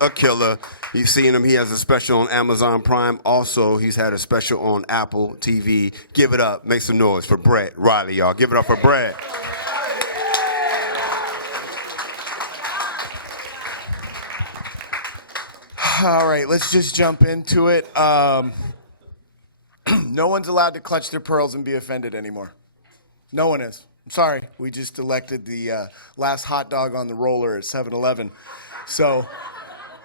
a killer. You've seen him. He has a special on Amazon Prime. Also, he's had a special on Apple TV. Give it up. Make some noise for Brett Riley, y'all. Give it up for Brett. All right, let's just jump into it. No one's allowed to clutch their pearls and be offended anymore. No one is. I'm sorry. We just elected the last hot dog on the roller at 7-Eleven. So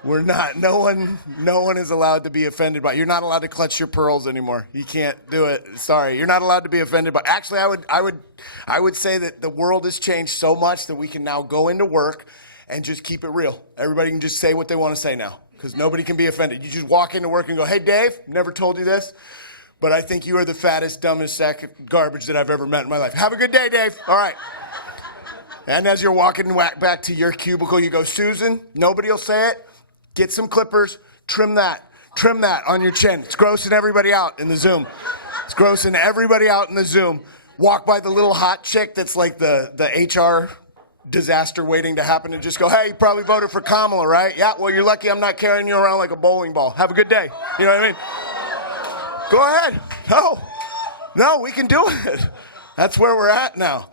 we're not, no one is allowed to be offended by, you're not allowed to clutch your pearls anymore. You can't do it. Sorry. You're not allowed to be offended by, actually I would say that the world has changed so much that we can now go into work and just keep it real. Everybody can just say what they want to say now because nobody can be offended. You just walk into work and go, hey Dave, never told you this, but I think you are the fattest, dumbest sack of garbage that I've ever met in my life. Have a good day, Dave. All right. And as you're walking back to your cubicle, you go, Susan, nobody will say it. Get some clippers, trim that on your chin. It's grossing everybody out in the Zoom. It's grossing everybody out in the Zoom. Walk by the little hot chick that's like the HR disaster waiting to happen and just go, hey, you probably voted for Kamala, right? Yeah, well, you're lucky I'm not carrying you around like a bowling ball. Have a good day. You know what I mean? Go ahead. No, we can do it. That's where we're at now.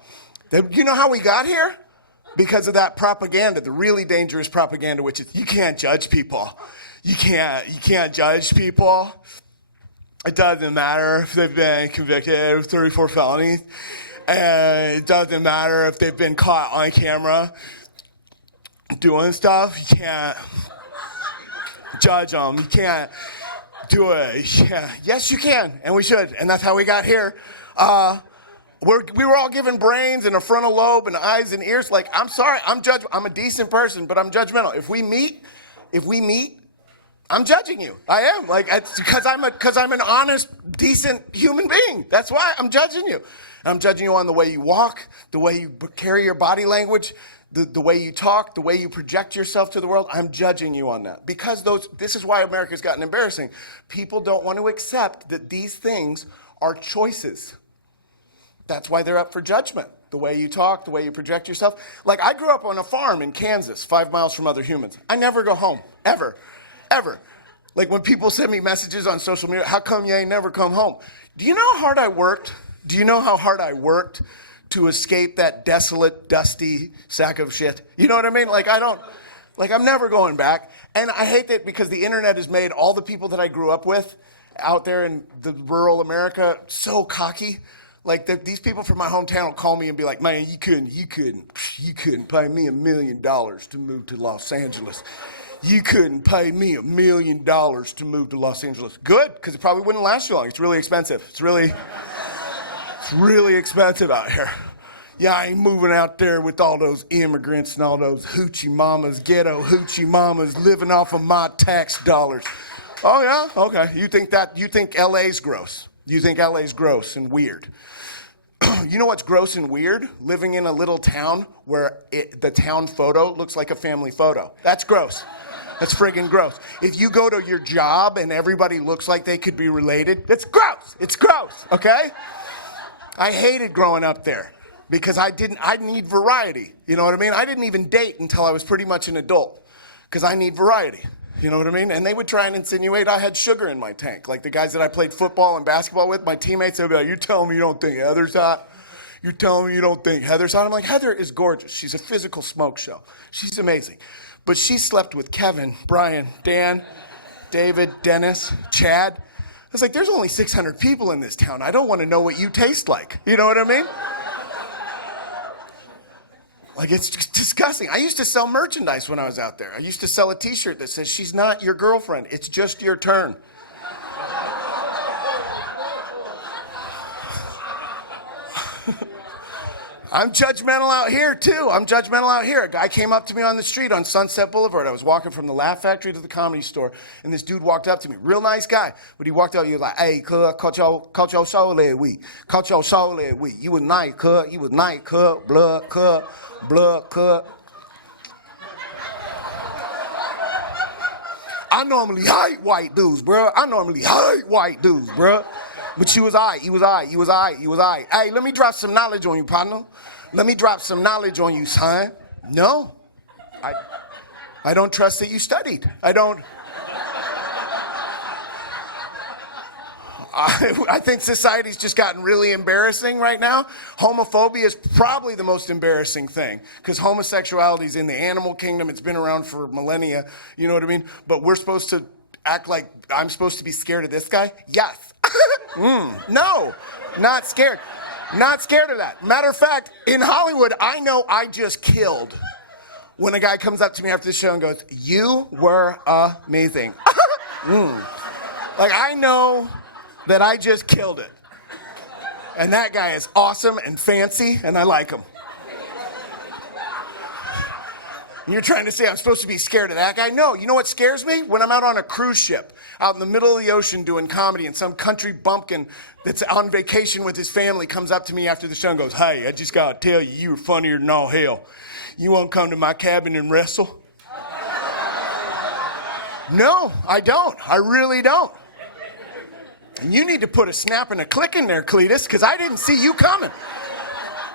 You know how we got here? Because of that propaganda, the really dangerous propaganda, which is you can't judge people. You can't judge people. It doesn't matter if they've been convicted of 34 felonies. And it doesn't matter if they've been caught on camera doing stuff. You can't judge them. You can't do it. Yeah. Yes, you can, and we should. And that's how we got here. We were all given brains and a frontal lobe and eyes and ears. Like, I'm sorry, I'm a decent person, but I'm judgmental. If we meet, I'm judging you. I am. Like, it's because I'm an honest, decent human being. That's why I'm judging you. And I'm judging you on the way you walk, the way you carry your body language, the way you talk, the way you project yourself to the world. I'm judging you on that. Because this is why America's gotten embarrassing. People don't want to accept that these things are choices. That's why they're up for judgment. The way you talk, the way you project yourself. Like, I grew up on a farm in Kansas, 5 miles from other humans. I never go home, ever. Like, when people send me messages on social media, how come you ain't never come home? Do you know how hard I worked? Do you know how hard I worked to escape that desolate, dusty sack of shit? You know what I mean? I'm never going back. And I hate that because the internet has made all the people that I grew up with out there in the rural America so cocky. Like, these people from my hometown will call me and be like, man, you couldn't pay me $1 million to move to Los Angeles. You couldn't pay me $1 million to move to Los Angeles. Good, because it probably wouldn't last you long. It's really expensive. It's really expensive out here. Yeah, I ain't moving out there with all those immigrants and all those hoochie mamas, ghetto hoochie mamas living off of my tax dollars. Oh, yeah? Okay. You think LA's gross. You think LA's gross and weird. You know what's gross and weird? Living in a little town where the town photo looks like a family photo. That's gross. That's friggin' gross. If you go to your job and everybody looks like they could be related, that's gross. It's gross, okay? I hated growing up there because I need variety. You know what I mean? I didn't even date until I was pretty much an adult because I need variety. You know what I mean? And they would try and insinuate I had sugar in my tank. Like the guys that I played football and basketball with, my teammates, they'd be like, you're telling me you don't think Heather's hot? You're telling me you don't think Heather's hot? I'm like, Heather is gorgeous. She's a physical smoke show. She's amazing. But she slept with Kevin, Brian, Dan, David, Dennis, Chad. I was like, there's only 600 people in this town. I don't want to know what you taste like. You know what I mean? Like, it's just disgusting. I used to sell merchandise when I was out there. I used to sell a t-shirt that says, she's not your girlfriend, it's just your turn. I'm judgmental out here, too. I'm judgmental out here. A guy came up to me on the street on Sunset Boulevard. I was walking from the Laugh Factory to the Comedy Store, and this dude walked up to me. Real nice guy. But he walked up, he was like, hey, cuz, caught your soul last week. Caught your soul last week. You was nice, cuz. You was nice, cuz. Blood, cuz. Blood, cuz. I normally hate white dudes, bro. But she was all right. He was all right. Hey, let me drop some knowledge on you, partner. Let me drop some knowledge on you, son. No. I don't trust that you studied. I think society's just gotten really embarrassing right now. Homophobia is probably the most embarrassing thing because homosexuality is in the animal kingdom. It's been around for millennia. You know what I mean? But we're supposed to act like I'm supposed to be scared of this guy? Yes. No, not scared. Not scared of that. Matter of fact, in Hollywood, I know I just killed when a guy comes up to me after the show and goes, "You were amazing." Like, I know that I just killed it. And that guy is awesome and fancy, and I like him. And you're trying to say I'm supposed to be scared of that guy? No, you know what scares me? When I'm out on a cruise ship, out in the middle of the ocean doing comedy, and some country bumpkin that's on vacation with his family comes up to me after the show and goes, "Hey, I just gotta tell you, you were funnier than all hell. You won't come to my cabin and wrestle?" No, I don't. I really don't. And you need to put a snap and a click in there, Cletus, because I didn't see you coming.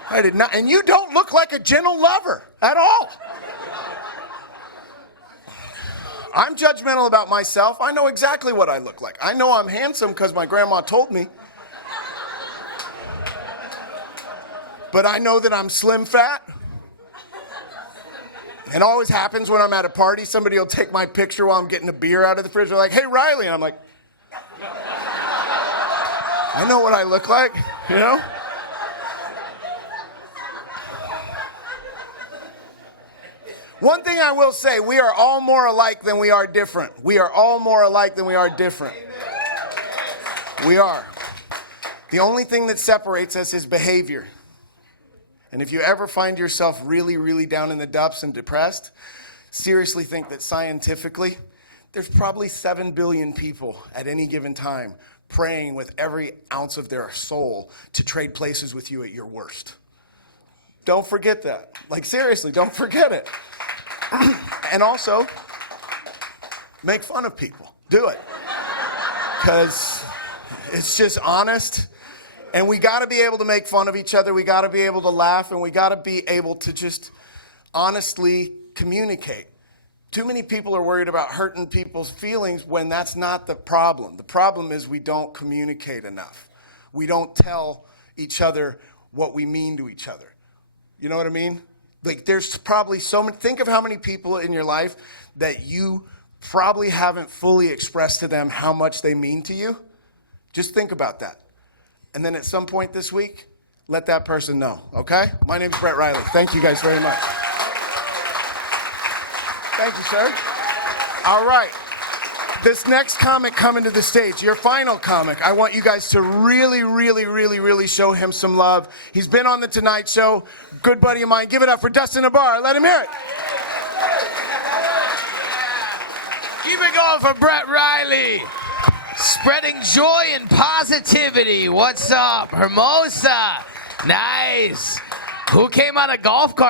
I did not. And you don't look like a gentle lover at all. I'm judgmental about myself. I know exactly what I look like. I know I'm handsome because my grandma told me. But I know that I'm slim fat. It always happens when I'm at a party. Somebody will take my picture while I'm getting a beer out of the fridge. They're like, "Hey, Riley." And I'm like, I know what I look like, you know? One thing I will say, we are all more alike than we are different. We are all more alike than we are different. We are. The only thing that separates us is behavior. And if you ever find yourself really, really down in the dumps and depressed, seriously think that scientifically, there's probably 7 billion people at any given time praying with every ounce of their soul to trade places with you at your worst. Don't forget that. Like, seriously, don't forget it. And also, make fun of people. Do it. Because it's just honest. And we got to be able to make fun of each other. We got to be able to laugh. And we got to be able to just honestly communicate. Too many people are worried about hurting people's feelings when that's not the problem. The problem is we don't communicate enough. We don't tell each other what we mean to each other. You know what I mean? Like, there's probably so many, think of how many people in your life that you probably haven't fully expressed to them how much they mean to you. Just think about that. And then at some point this week, let that person know, okay? My name's Brett Riley. Thank you guys very much. Thank you, sir. All right. This next comic coming to the stage, your final comic, I want you guys to really, really, really, really show him some love. He's been on The Tonight Show. Good buddy of mine. Give it up for Dustin Nabar. Let him hear it. Keep it going for Brett Riley. Spreading joy and positivity. What's up? Hermosa. Nice. Who came on a golf cart?